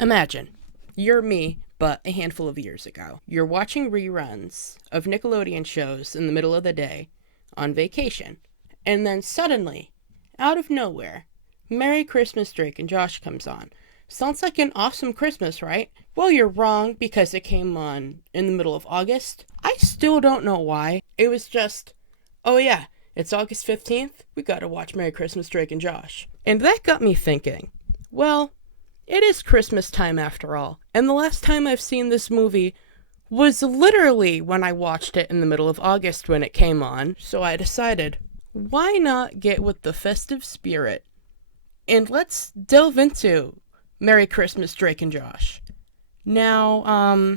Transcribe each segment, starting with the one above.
Imagine, you're me, but a handful of years ago. You're watching reruns of Nickelodeon shows in the middle of the day on vacation. And then suddenly, out of nowhere, Merry Christmas Drake and Josh comes on. Sounds like an awesome Christmas, right? Well, you're wrong because it came on in the middle of August. I still don't know why. It was just, oh yeah, it's August 15th. We gotta watch Merry Christmas Drake and Josh. And that got me thinking, well, it is Christmas time after all. And the last time I've seen this movie was literally when I watched it in the middle of August when it came on. So I decided, why not get with the festive spirit? And let's delve into Merry Christmas Drake and Josh. Now,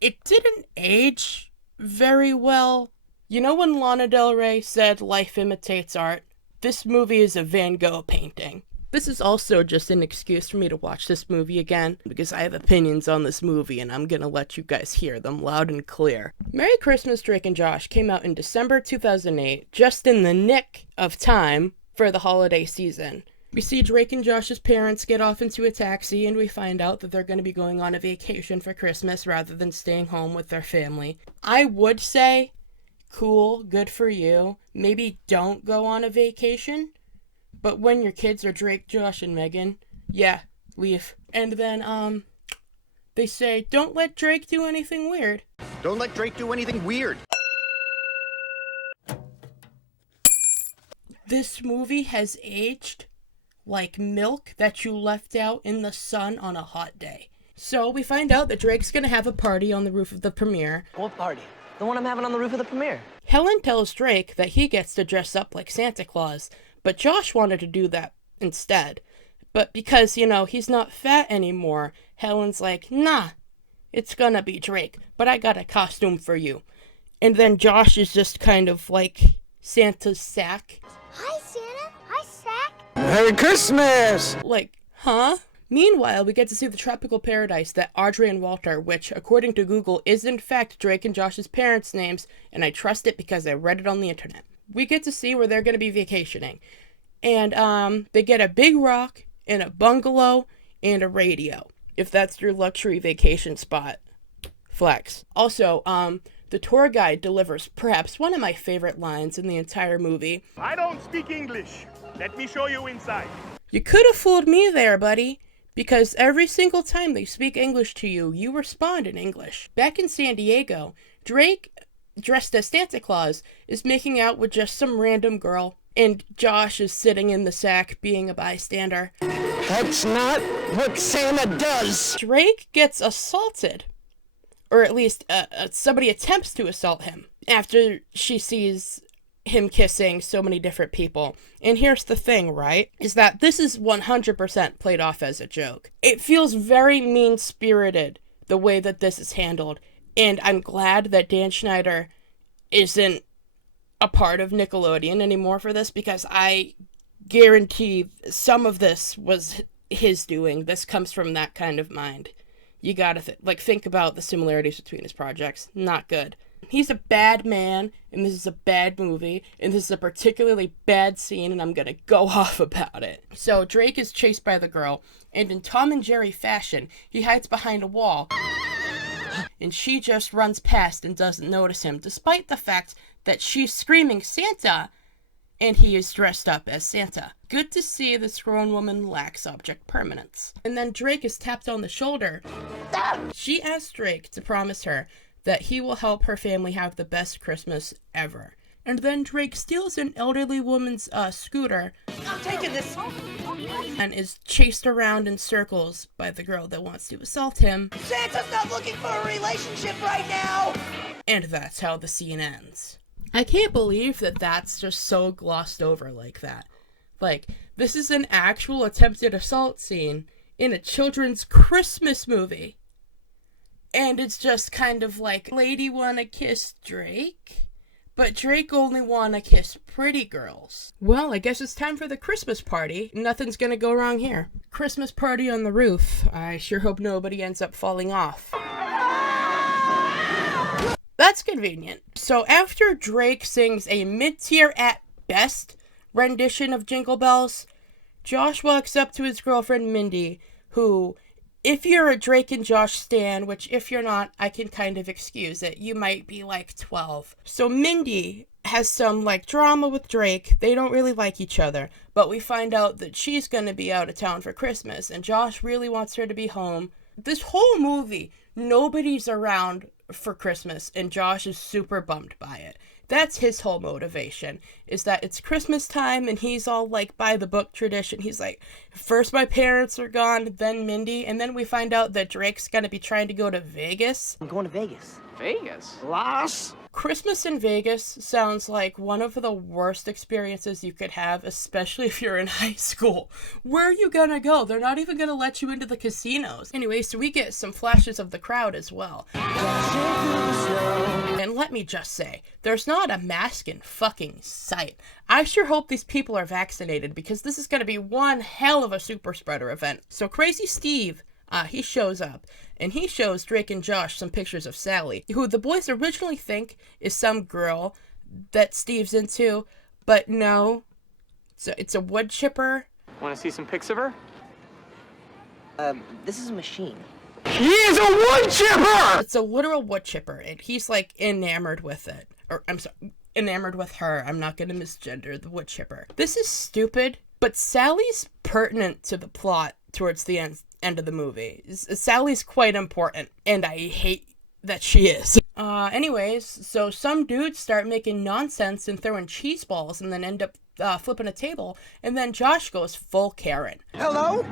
it didn't age very well. You know when Lana Del Rey said life imitates art? This movie is a Van Gogh painting. This is also just an excuse for me to watch this movie again, because I have opinions on this movie and I'm gonna let you guys hear them loud and clear. Merry Christmas Drake and Josh came out in December 2008, just in the nick of time for the holiday season. We see Drake and Josh's parents get off into a taxi and we find out that they're going to be going on a vacation for Christmas rather than staying home with their family. I would say, cool, good for you. Maybe don't go on a vacation. But when your kids are Drake, Josh, and Megan, yeah, leave. And then, they say, don't let Drake do anything weird. Don't let Drake do anything weird. This movie has aged like milk that you left out in the sun on a hot day. So we find out that Drake's gonna have a party on the roof of the premiere. What party? The one I'm having on the roof of the premiere. Helen tells Drake that he gets to dress up like Santa Claus, but Josh wanted to do that instead. But because, he's not fat anymore, Helen's like, nah, it's gonna be Drake, but I got a costume for you. And then Josh is just kind of like Santa's sack. Hi, Santa. Hi, Sack. Merry Christmas! Like, huh? Meanwhile, we get to see the tropical paradise that Audrey and Walter, which, according to Google, is in fact Drake and Josh's parents' names, and I trust it because I read it on the internet. We get to see where they're going to be vacationing. And, they get a big rock, and a bungalow, and a radio. If that's your luxury vacation spot. Flex. Also, the tour guide delivers perhaps one of my favorite lines in the entire movie. I don't speak English. Let me show you inside. You could have fooled me there, buddy. Because every single time they speak English to you, you respond in English. Back in San Diego, Drake, dressed as Santa Claus, is making out with just some random girl. And Josh is sitting in the sack being a bystander. That's not what Santa does! Drake gets assaulted. Or at least, somebody attempts to assault him. After she sees him kissing so many different people. And here's the thing, right? Is that this is 100% played off as a joke. It feels very mean-spirited, the way that this is handled. And I'm glad that Dan Schneider isn't a part of Nickelodeon anymore for this, because I guarantee some of this was his doing. This comes from that kind of mind. You gotta think about the similarities between his projects. Not good. He's a bad man, and this is a bad movie, and this is a particularly bad scene, and I'm gonna go off about it. So Drake is chased by the girl, and in Tom and Jerry fashion, he hides behind a wall, and she just runs past and doesn't notice him, despite the fact that she's screaming Santa, and he is dressed up as Santa. Good to see this grown woman lacks object permanence. And then Drake is tapped on the shoulder. She asks Drake to promise her that he will help her family have the best Christmas ever. And then Drake steals an elderly woman's scooter. I'm taking this. And is chased around in circles by the girl that wants to assault him. Santa's not looking for a relationship right now! And that's how the scene ends. I can't believe that that's just so glossed over like that. Like, this is an actual attempted assault scene in a children's Christmas movie. And it's just kind of like, lady wanna kiss Drake? But Drake only wanna kiss pretty girls. Well, I guess it's time for the Christmas party. Nothing's gonna go wrong here. Christmas party on the roof. I sure hope nobody ends up falling off. That's convenient. So after Drake sings a mid-tier at best rendition of Jingle Bells, Josh walks up to his girlfriend Mindy, who, if you're a Drake and Josh stan, which if you're not, I can kind of excuse it, you might be like 12. So Mindy has some like drama with Drake. They don't really like each other, but we find out that she's going to be out of town for Christmas and Josh really wants her to be home. This whole movie, nobody's around for Christmas and Josh is super bummed by it. That's his whole motivation, is that it's Christmas time and he's all like by the book tradition. He's like, first my parents are gone, then Mindy, and then we find out that Drake's gonna be trying to go to Vegas. I'm going to Vegas. Vegas? Las? Christmas in Vegas sounds like one of the worst experiences you could have, especially if you're in high school. Where are you gonna go? They're not even gonna let you into the casinos. Anyway, so we get some flashes of the crowd as well. And let me just say, there's not a mask in fucking sight. I sure hope these people are vaccinated because this is gonna be one hell of a super spreader event. So Crazy Steve, he shows up, and he shows Drake and Josh some pictures of Sally, who the boys originally think is some girl that Steve's into, but no, it's a wood chipper. Want to see some pics of her? This is a machine. He is a wood chipper! It's a literal wood chipper, and he's like enamored with it. Or, I'm sorry, enamored with her. I'm not gonna misgender the wood chipper. This is stupid, but Sally's pertinent to the plot towards the end of the movie. Sally's quite important, and I hate that she is. Anyways, so some dudes start making nonsense and throwing cheese balls and then end up flipping a table, and then Josh goes full Karen. Hello?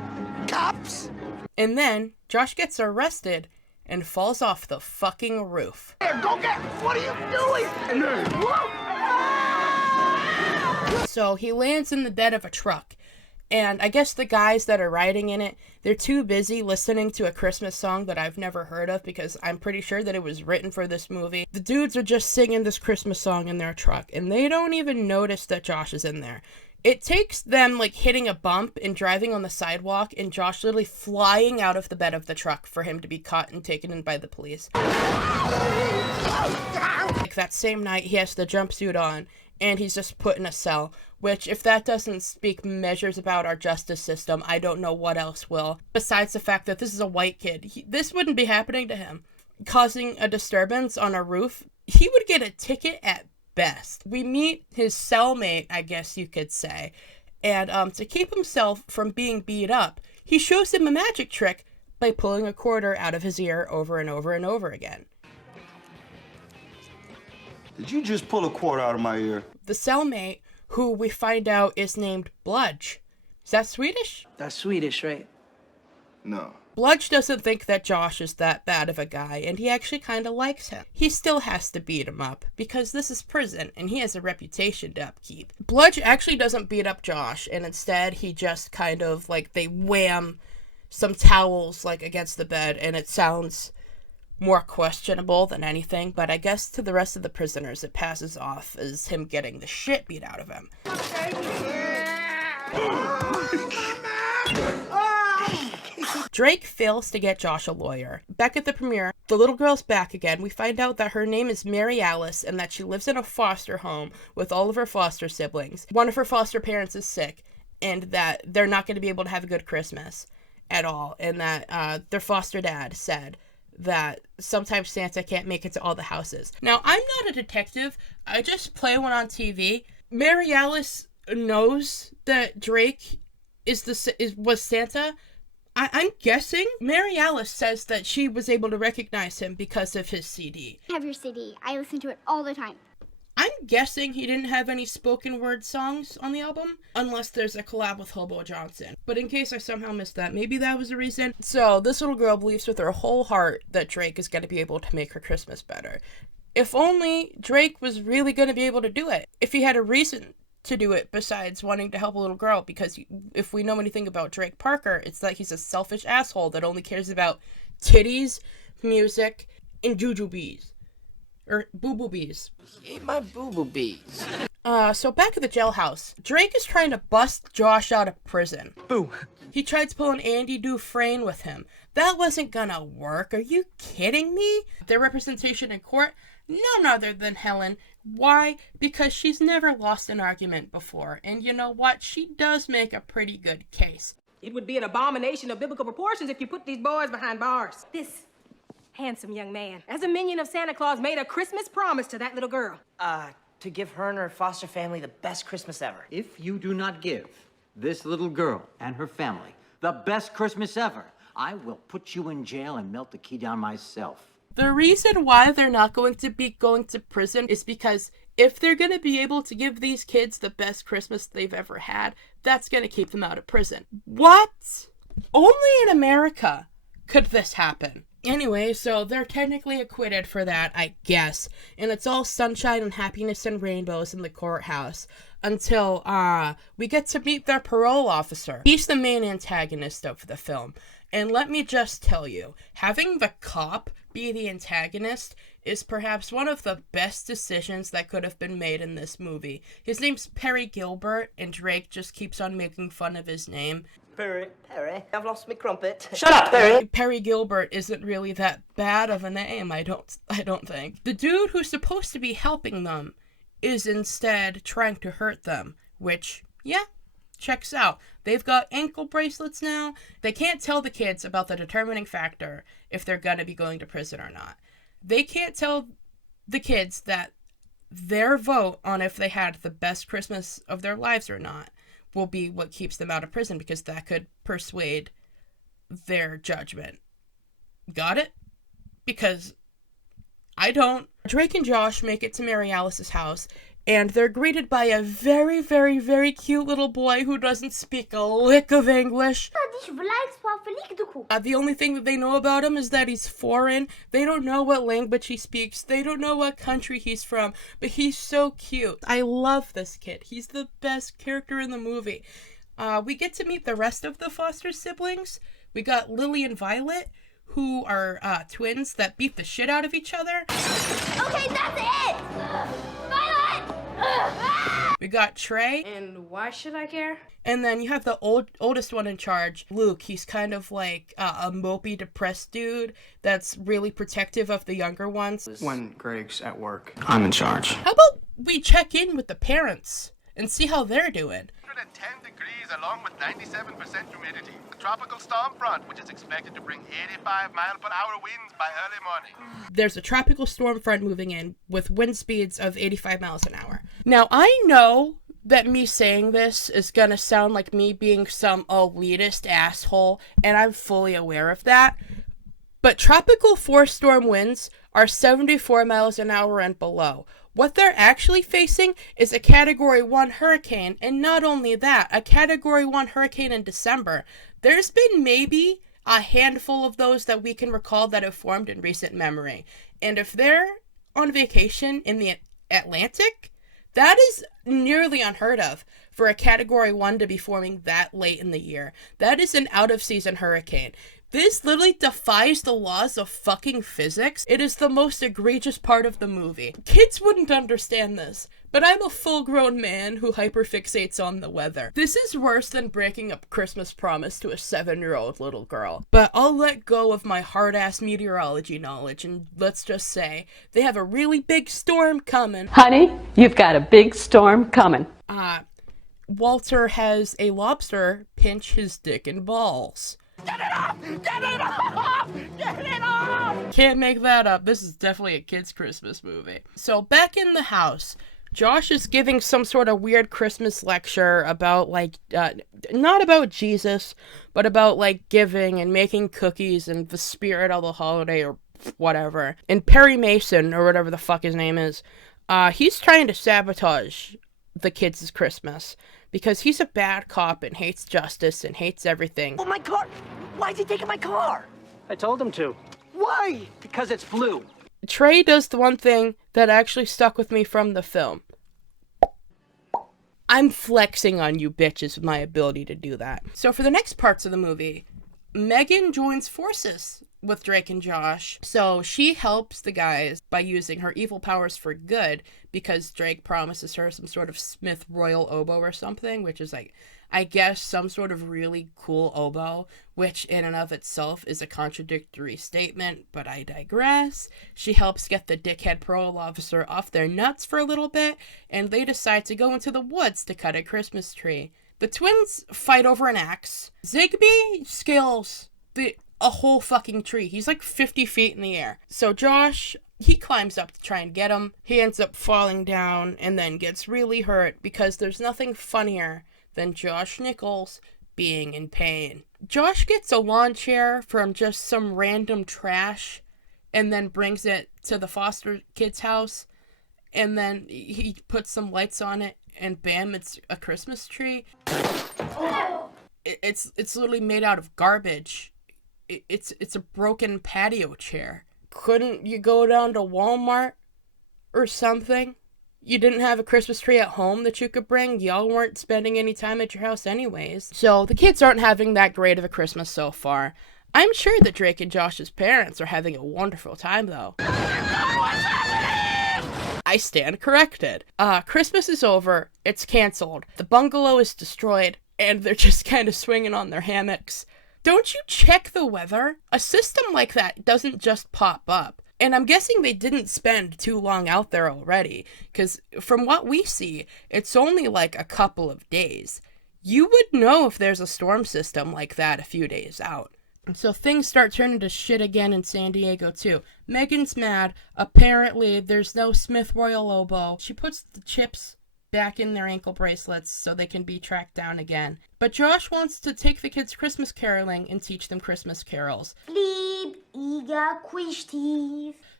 Cops? And then Josh gets arrested and falls off the fucking roof. Here, go get... What are you doing? So he lands in the bed of a truck. And I guess the guys that are riding in it, they're too busy listening to a Christmas song that I've never heard of because I'm pretty sure that it was written for this movie. The dudes are just singing this Christmas song in their truck, and they don't even notice that Josh is in there. It takes them, like, hitting a bump and driving on the sidewalk, and Josh literally flying out of the bed of the truck for him to be caught and taken in by the police. Like, that same night, he has the jumpsuit on, and he's just put in a cell, which, if that doesn't speak measures about our justice system, I don't know what else will. Besides the fact that this is a white kid. This wouldn't be happening to him. Causing a disturbance on a roof, he would get a ticket at best. We meet his cellmate, I guess you could say, and to keep himself from being beat up, he shows him a magic trick by pulling a quarter out of his ear over and over and over again. Did you just pull a quarter out of my ear? The cellmate, who we find out is named Bludge. Is that Swedish? That's Swedish, right? No. Bludge doesn't think that Josh is that bad of a guy, and he actually kind of likes him. He still has to beat him up, because this is prison, and he has a reputation to upkeep. Bludge actually doesn't beat up Josh, and instead he just kind of, like, they wham some towels, like, against the bed, and it sounds more questionable than anything, but I guess to the rest of the prisoners it passes off as him getting the shit beat out of him. Drake fails to get Josh a lawyer. Back at the premiere, the little girl's back again. We find out that her name is Mary Alice and that she lives in a foster home with all of her foster siblings. One of her foster parents is sick, and that they're not going to be able to have a good Christmas at all, and that their foster dad said that sometimes Santa can't make it to all the houses. Now, I'm not a detective. I just play one on TV. Mary Alice knows that Drake was Santa. I'm guessing Mary Alice says that she was able to recognize him because of his CD. I have your CD. I listen to it all the time. I'm guessing he didn't have any spoken word songs on the album, unless there's a collab with Hobo Johnson. But in case I somehow missed that, maybe that was the reason. So this little girl believes with her whole heart that Drake is going to be able to make her Christmas better. If only Drake was really going to be able to do it. If he had a reason to do it besides wanting to help a little girl, because if we know anything about Drake Parker, it's that he's a selfish asshole that only cares about titties, music, and jujubes. Or boo-boo-bees. Eat my boo-boo-bees. So back at the jailhouse, Drake is trying to bust Josh out of prison. Boo. He tried to pull an Andy Dufresne with him. That wasn't gonna work. Are you kidding me? Their representation in court? None other than Helen. Why? Because she's never lost an argument before. And you know what? She does make a pretty good case. It would be an abomination of biblical proportions if you put these boys behind bars. This handsome young man, as a minion of Santa Claus, made a Christmas promise to that little girl. To give her and her foster family the best Christmas ever. If you do not give this little girl and her family the best Christmas ever, I will put you in jail and melt the key down myself. The reason why they're not going to be going to prison is because if they're going to be able to give these kids the best Christmas they've ever had, that's going to keep them out of prison. What? Only in America could this happen. Anyway, so they're technically acquitted for that, I guess. And it's all sunshine and happiness and rainbows in the courthouse until we get to meet their parole officer. He's the main antagonist of the film. And let me just tell you, having the cop be the antagonist is perhaps one of the best decisions that could have been made in this movie. His name's Perry Gilbert, and Drake just keeps on making fun of his name. Perry, I've lost my crumpet. Shut up, Perry! Perry Gilbert isn't really that bad of a name, I don't think. The dude who's supposed to be helping them is instead trying to hurt them, which, yeah, checks out. They've got ankle bracelets now. They can't tell the kids about the determining factor if they're gonna be going to prison or not. They can't tell the kids that their vote on if they had the best Christmas of their lives or not will be what keeps them out of prison, because that could persuade their judgment. Got it? Because I don't. Drake and Josh make it to Mary Alice's house, and they're greeted by a very, very, very cute little boy who doesn't speak a lick of English. The only thing that they know about him is that he's foreign. They don't know what language he speaks. They don't know what country he's from, but he's so cute. I love this kid. He's the best character in the movie. We get to meet the rest of the Foster siblings. We got Lily and Violet, who are twins that beat the shit out of each other. Okay, that's it! Violet! We got Trey. And why should I care? And then you have the oldest one in charge, Luke. He's kind of like a mopey, depressed dude that's really protective of the younger ones. When Greg's at work, I'm in charge. How about we check in with the parents and see how they're doing? 110 degrees along with 97% humidity. A tropical storm front, which is expected to bring 85-mile-per-hour winds by early morning. There's a tropical storm front moving in with wind speeds of 85 miles an hour. Now, I know that me saying this is gonna sound like me being some elitist asshole, and I'm fully aware of that. But tropical force storm winds are 74 miles an hour and below. What they're actually facing is a Category 1 hurricane, and not only that, a Category 1 hurricane in December. There's been maybe a handful of those that we can recall that have formed in recent memory. And if they're on vacation in the Atlantic, that is nearly unheard of for a Category 1 to be forming that late in the year. That is an out-of-season hurricane. This literally defies the laws of fucking physics. It is the most egregious part of the movie. Kids wouldn't understand this, but I'm a full-grown man who hyperfixates on the weather. This is worse than breaking a Christmas promise to a 7-year-old little girl. But I'll let go of my hard-ass meteorology knowledge and let's just say they have a really big storm coming. Honey, you've got a big storm coming. Walter has a lobster pinch his dick and balls. Get it off! Get it off! Get it off! Can't make that up. This is definitely a kid's Christmas movie. So back in the house, Josh is giving some sort of weird Christmas lecture about not about Jesus, but about giving and making cookies and the spirit of the holiday or whatever. And Perry Mason, or whatever the fuck his name is, he's trying to sabotage the kids' Christmas. Because he's a bad cop and hates justice and hates everything. Oh, my car! Why is he taking my car? I told him to. Why? Because it's blue. Trey does the one thing that actually stuck with me from the film. I'm flexing on you bitches with my ability to do that. So for the next parts of the movie, Megan joins forces with Drake and Josh. So she helps the guys by using her evil powers for good because Drake promises her some sort of Smith Royal oboe or something, which is I guess some sort of really cool oboe, which in and of itself is a contradictory statement, but I digress. She helps get the dickhead parole officer off their nuts for a little bit, and they decide to go into the woods to cut a Christmas tree. The twins fight over an axe. Zigbee scales a whole fucking tree. He's like 50 feet in the air. So Josh, he climbs up to try and get him. He ends up falling down and then gets really hurt because there's nothing funnier than Josh Nichols being in pain. Josh gets a lawn chair from just some random trash and then brings it to the foster kid's house, and then he puts some lights on it, and bam, it's a Christmas tree. It's literally made out of garbage. It's a broken patio chair. Couldn't you go down to Walmart or something? You didn't have a Christmas tree at home that you could bring? Y'all weren't spending any time at your house anyways. So the kids aren't having that great of a Christmas so far. I'm sure that Drake and Josh's parents are having a wonderful time though. I stand corrected. Christmas is over. It's canceled. The bungalow is destroyed, and they're just kind of swinging on their hammocks. Don't you check the weather? A system like that doesn't just pop up. And I'm guessing they didn't spend too long out there already, because from what we see, it's only like a couple of days. You would know if there's a storm system like that a few days out. And so things start turning to shit again in San Diego too. Megan's mad. Apparently there's no Smith Royal Lobo. She puts the chips back in their ankle bracelets so they can be tracked down again. But Josh wants to take the kids Christmas caroling and teach them Christmas carols.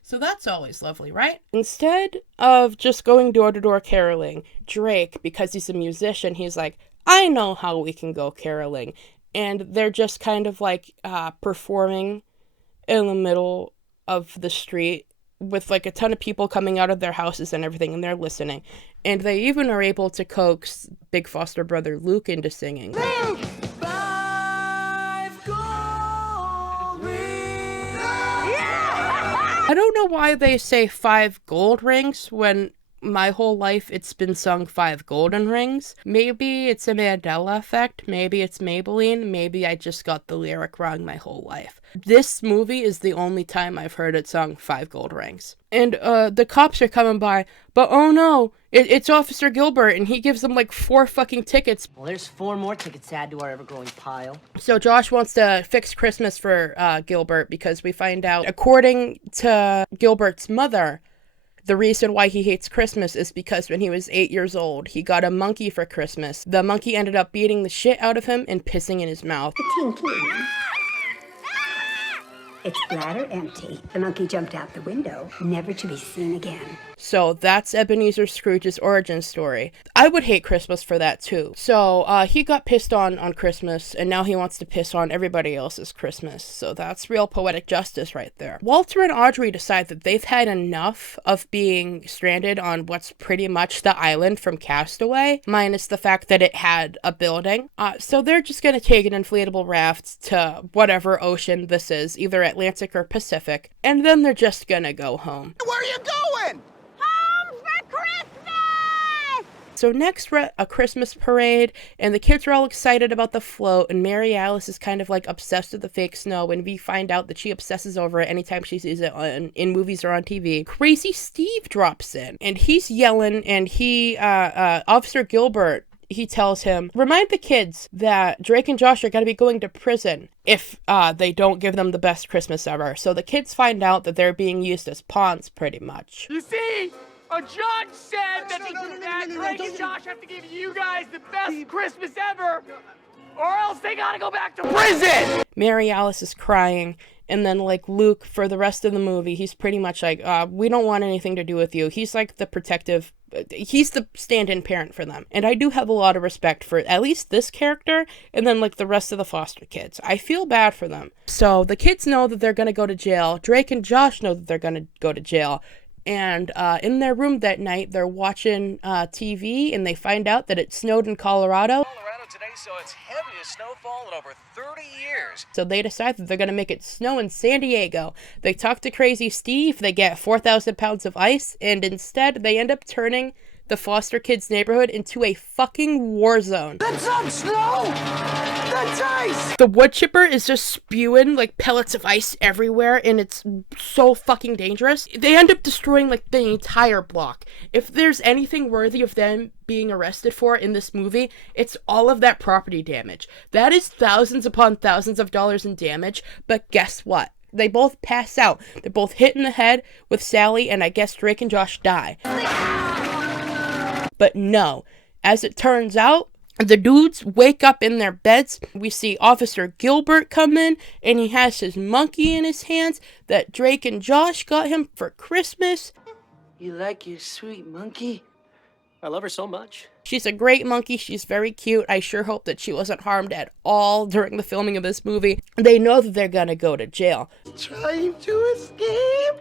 So that's always lovely, right? Instead of just going door to door caroling, Drake, because he's a musician, he's like, I know how we can go caroling. And they're just kind of like performing in the middle of the street with like a ton of people coming out of their houses and everything, and they're listening. And they even are able to coax big foster brother Luke into singing. Luke! 5 gold rings! Yeah! I don't know why they say 5 gold rings when my whole life it's been sung 5 golden rings. Maybe it's a Mandela effect. Maybe it's Maybelline. Maybe I just got the lyric wrong my whole life. This movie is the only time I've heard it sung 5 gold rings. And the cops are coming by, but oh no, it's Officer Gilbert, and he gives them like 4 fucking tickets. Well, there's 4 more tickets to add to our ever-growing pile. So Josh wants to fix Christmas for Gilbert because we find out, according to Gilbert's mother, the reason why he hates Christmas is because when he was 8 years old, he got a monkey for Christmas. The monkey ended up beating the shit out of him and pissing in his mouth. Its bladder empty. The monkey jumped out the window, never to be seen again. So that's Ebenezer Scrooge's origin story. I would hate Christmas for that too. So he got pissed on Christmas, and now he wants to piss on everybody else's Christmas. So that's real poetic justice right there. Walter and Audrey decide that they've had enough of being stranded on what's pretty much the island from Castaway, minus the fact that it had a building. So they're just gonna take an inflatable raft to whatever ocean this is, either Atlantic or Pacific, and then they're just gonna go home. Where are you going? Home for Christmas! So next we're at a Christmas parade, and the kids are all excited about the float, and Mary Alice is kind of like obsessed with the fake snow, and we find out that she obsesses over it anytime she sees it in movies or on TV. Crazy Steve drops in, and he's yelling, and Officer Gilbert, he tells him, remind the kids that Drake and Josh are going to be going to prison if they don't give them the best Christmas ever. So the kids find out that they're being used as pawns, pretty much. You see, a judge said that Drake and Josh have to give you guys the best Christmas ever, or else they gotta go back to prison! Mary Alice is crying, and then like Luke, for the rest of the movie, he's pretty much like, we don't want anything to do with you. He's like the protective, he's the stand-in parent for them. And I do have a lot of respect for at least this character, and then like the rest of the foster kids. I feel bad for them. So the kids know that they're gonna go to jail. Drake and Josh know that they're gonna go to jail. And in their room that night, they're watching TV, and they find out that it snowed in Colorado. Today, so it's heaviest snowfall in over 30 years. So they decide that they're going to make it snow in San Diego. They talk to Crazy Steve, they get 4,000 pounds of ice, and instead they end up turning the foster kids' neighborhood into a fucking war zone. That's not snow! That's ice! The wood chipper is just spewing like pellets of ice everywhere, and it's so fucking dangerous. They end up destroying like the entire block. If there's anything worthy of them being arrested for in this movie, it's all of that property damage. That is thousands upon thousands of dollars in damage, but guess what? They both pass out. They're both hit in the head with Sally, and I guess Drake and Josh die. But no, as it turns out, the dudes wake up in their beds. We see Officer Gilbert come in, and he has his monkey in his hands that Drake and Josh got him for Christmas. You like your sweet monkey? I love her so much. She's a great monkey. She's very cute. I sure hope that she wasn't harmed at all during the filming of this movie. They know that they're gonna go to jail. Trying to escape?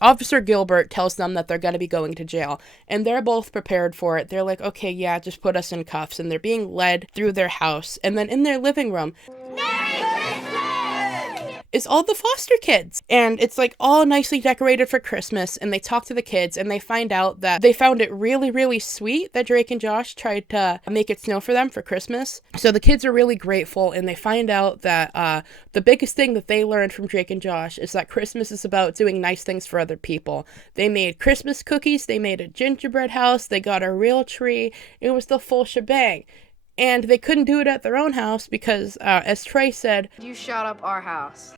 Officer Gilbert tells them that they're going to be going to jail, and they're both prepared for it. They're like, okay, yeah, just put us in cuffs, and they're being led through their house, and then in their living room is all the foster kids, and it's like all nicely decorated for Christmas, and they talk to the kids, and they find out that they found it really, really sweet that Drake and Josh tried to make it snow for them for Christmas. So the kids are really grateful, and they find out that the biggest thing that they learned from Drake and Josh is that Christmas is about doing nice things for other people. They made Christmas cookies, they made a gingerbread house, they got a real tree. It was the full shebang. And they couldn't do it at their own house because, as Trey said, You shot up our house.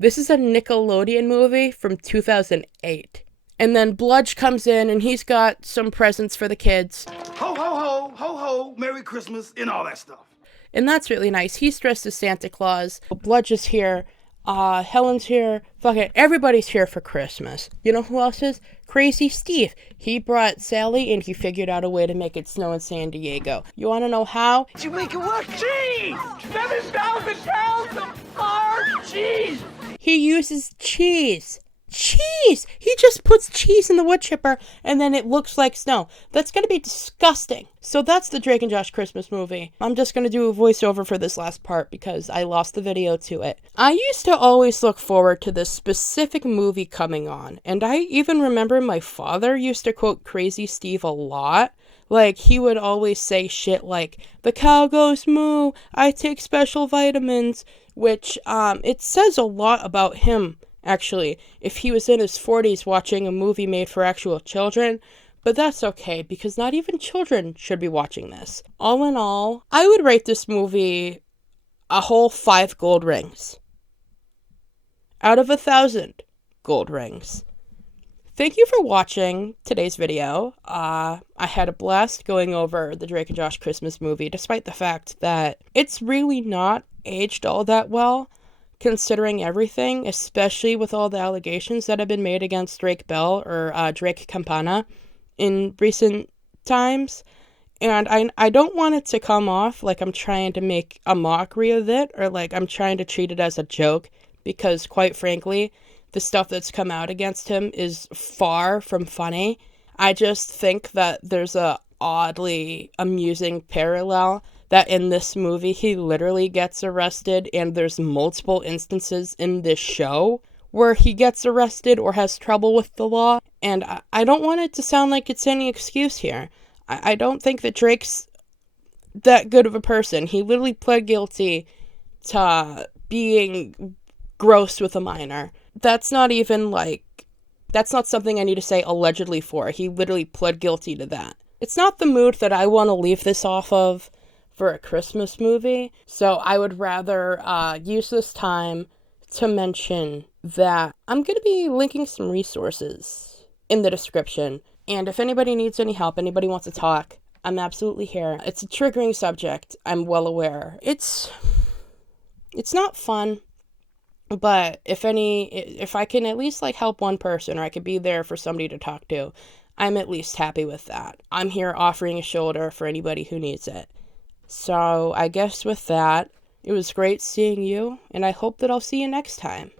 this is a Nickelodeon movie from 2008. And then Bludge comes in, and he's got some presents for the kids. Ho, ho, ho, ho, ho, Merry Christmas, and all that stuff. And that's really nice. He's dressed as Santa Claus. Bludge is here. Helen's here. Fucking everybody's here for Christmas. You know who else is? Crazy Steve. He brought Sally, and he figured out a way to make it snow in San Diego. You want to know how? Did you make it work? Cheese! 7,000 pounds of hard cheese! He uses cheese. Cheese! He just puts cheese in the wood chipper, and then it looks like snow. That's gonna be disgusting. So that's the Drake and Josh Christmas movie. I'm just gonna do a voiceover for this last part because I lost the video to it. I used to always look forward to this specific movie coming on, and I even remember my father used to quote Crazy Steve a lot. Like, he would always say shit like, the cow goes moo, I take special vitamins, which, it says a lot about him, actually, if he was in his 40s watching a movie made for actual children, but that's okay, because not even children should be watching this. All in all, I would rate this movie a whole 5 gold rings. Out of 1,000 gold rings. Thank you for watching today's video. I had a blast going over the Drake and Josh Christmas movie, despite the fact that it's really not aged all that well, considering everything, especially with all the allegations that have been made against Drake Bell or Drake Campana in recent times. And I don't want it to come off like I'm trying to make a mockery of it or like I'm trying to treat it as a joke, because quite frankly, the stuff that's come out against him is far from funny. I just think that there's a oddly amusing parallel that in this movie he literally gets arrested, and there's multiple instances in this show where he gets arrested or has trouble with the law, and I don't want it to sound like it's any excuse here. I don't think that Drake's that good of a person. He literally pled guilty to being gross with a minor. That's not even that's not something I need to say allegedly for. He literally pled guilty to that. It's not the mood that I want to leave this off of for a Christmas movie, so I would rather use this time to mention that I'm going to be linking some resources in the description, and if anybody needs any help, anybody wants to talk, I'm absolutely here. It's a triggering subject, I'm well aware. It's not fun, but if I can at least help one person, or I could be there for somebody to talk to, I'm at least happy with that. I'm here offering a shoulder for anybody who needs it. So I guess with that, it was great seeing you, and I hope that I'll see you next time.